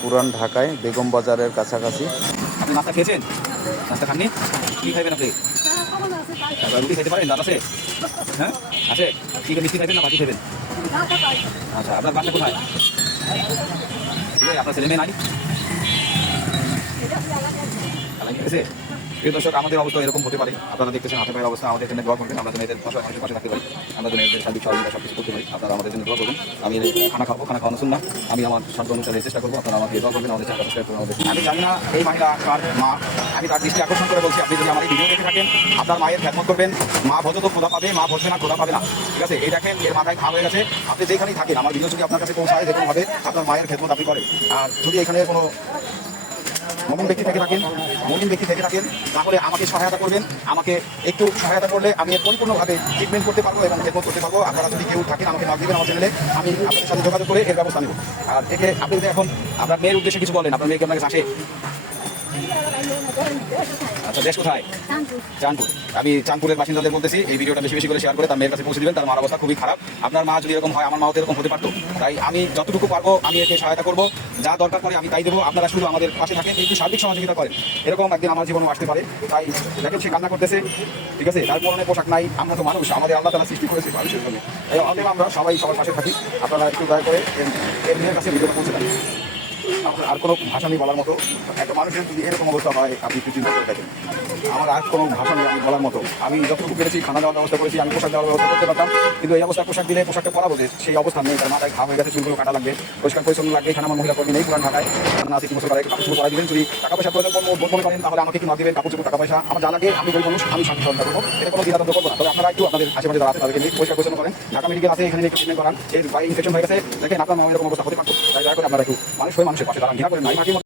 পুরান ঢাকায় বেগম বাজারের কাছাকাছি। আপনি নাস্তা খেয়েছেন? নাস্তা খাননি? কি খাইবেন আপনি? রুটি খাইতে পারেন? দাঁত আছে? হ্যাঁ আছে। কি মিষ্টি খাইবেন না বাকি খাইবেন? আচ্ছা, আপনার বাসা কোথায়? আপনার ছেলে মেয়ে নাই? প্রিয় দর্শক, আমাদের অবস্থা এরকম হতে পারে। আপনারা দেখতেছেন হাতে পায়ের অবস্থা। আমাদের জন্য দোয়া করবেন, আমরা যেন এদের মানুষের পাশে থাকতে পারি, আমরা যেন এদের সার্বিক সহযোগিতা সব কিছু করতে পারি। আপনারা আমাদের জন্য দোয়া করবেন। আমি খানা খাওয়ানো শুননা, আমি আমার সাধ্য অনুসারে চেষ্টা করবো। আপনারা আমাকে দোয়া করবেন, আমাদের চ্যানেল সাবস্ক্রাইব করবেন। আমি জানি না এই মহিলা কার মা, আমি তার দৃষ্টি আকর্ষণ করে বলছি, আপনি যদি আমার এই ভিডিও দেখে থাকেন, আপনার মায়ের খেদমত করবেন। মা ভজ তো খোদা পাবে, মা ভজবে না খোদা পাবে না। ঠিক আছে, এই দেখেন এর মাথায় ঘা হয়ে গেছে। আপনি যেখানেই থাকেন, আমার ভিডিও যদি আপনার কাছে পৌঁছায়, যেরকম হবে আপনার মায়ের খেদমত আপনি করেন। আর যদি এখানে কোনো মমিন ব্যক্তি থেকে থাকেন তাহলে আমাকে সহায়তা করবেন। আমাকে একটু সহায়তা করলে আমি পরিপূর্ণভাবে ট্রিটমেন্ট করতে পারবো এবং খেদমত করতে পারবো। আপনারা যদি কেউ থাকেন, আমাকে নাম দিবেন আমার চ্যানেলে, আমি আপনাদের সাথে যোগাযোগ করে এর ব্যবস্থা নেব। আর একে আপনি যদি এখন আপনার মেয়ের উদ্দেশ্যে কিছু বলেন, আপনার মেয়েকে আপনার কাছে আসে? আচ্ছা, দেশ কোথায়? চাঁদপুর। আমি চাঁদপুরের বাসিন্দাদের বলতেছি, এই ভিডিওটা বেশি বেশি করে শেয়ার করে তার মেয়ের কাছে পৌঁছে দিবেন। তার মার অবস্থা খুবই খারাপ। আপনার মা যদি এরকম হয়, আমার মাও তো এরকম হতে পারতো। তাই আমি যতটুকু পারবো আমি একে সহায়তা করবো, যা দরকার পড়ে আমি তাই দেবো। আপনারা শুধু আমাদের পাশে থাকেন, একটু সার্বিক সহযোগিতা করেন। এরকম একদিন আমার জীবনও আসতে পারে। তাই দেখেন সে কান্না করতেছে, ঠিক আছে, তার পরনে পোশাক নাই। আমরা তো মানুষ, আমাদের আল্লাহ তাআলা সৃষ্টি করেছে মানুষের জন্য। তাই অতএব আমরা সবাই সবার পাশে থাকি। আপনারা একটু দয়া করে এর মেয়ের কাছে ভিডিওটা পৌঁছে দেন। আর কোনো ভাষা নেই বলার মতো। একটা মানুষের যদি এরকম অবস্থা হয়, আপনি একটু চিন্তা করে দেখেন। আমার আর কোনো ভাষা নেই আমি বলার মতো। আমি যতটুকু পেরেছি খানা দেওয়ার ব্যবস্থা করেছি, আমি পোশাক দেওয়ার ব্যবস্থা করতে পারতাম, কিন্তু এই অবস্থা পোশাক দিলে পোশাকটা পরাবো যে সেই অবস্থা নেই। তার মাথায় ঘা হয়ে গেছে, চুলগুলো কাটা লাগবে, পরিষ্কার পরিচ্ছন্ন লাগবে। এখানে আমার মহিলা কর্মী নেই, পুরান ঢাকায় না আছে, 3 বছর আগে কাপড় চোপড় পরাই দিবেন। যদি টাকা পয়সা প্রয়োজন মনে করেন তাহলে আমাকে কি না দিবেন, কাপড় চোপড় টাকা পয়সা আমার যা লাগে আমি গরিব মানুষ, আমি সাহায্য করবো। এটা কোনো দ্বিধাদ্বন্দ্ব করবো না। তবে আপনারা একটু আপনাদের আশেপাশে যারা আছে তাদেরকে নিয়ে পরিষ্কার পরিচ্ছন্ন করেন। ঢাকা মেডিকেল আছে, এখানে ট্রিটমেন্ট করান। এর বাইরে ইনফেকশন হয়ে গেছে, দেখেন আপনার মামা এরকম অবস্থা হতে পারতো। তাই দয়া করে আপনারা একটু মানুষ হয়ে মানুষের পাশে দাঁড়ান, ঘৃণা করেন না।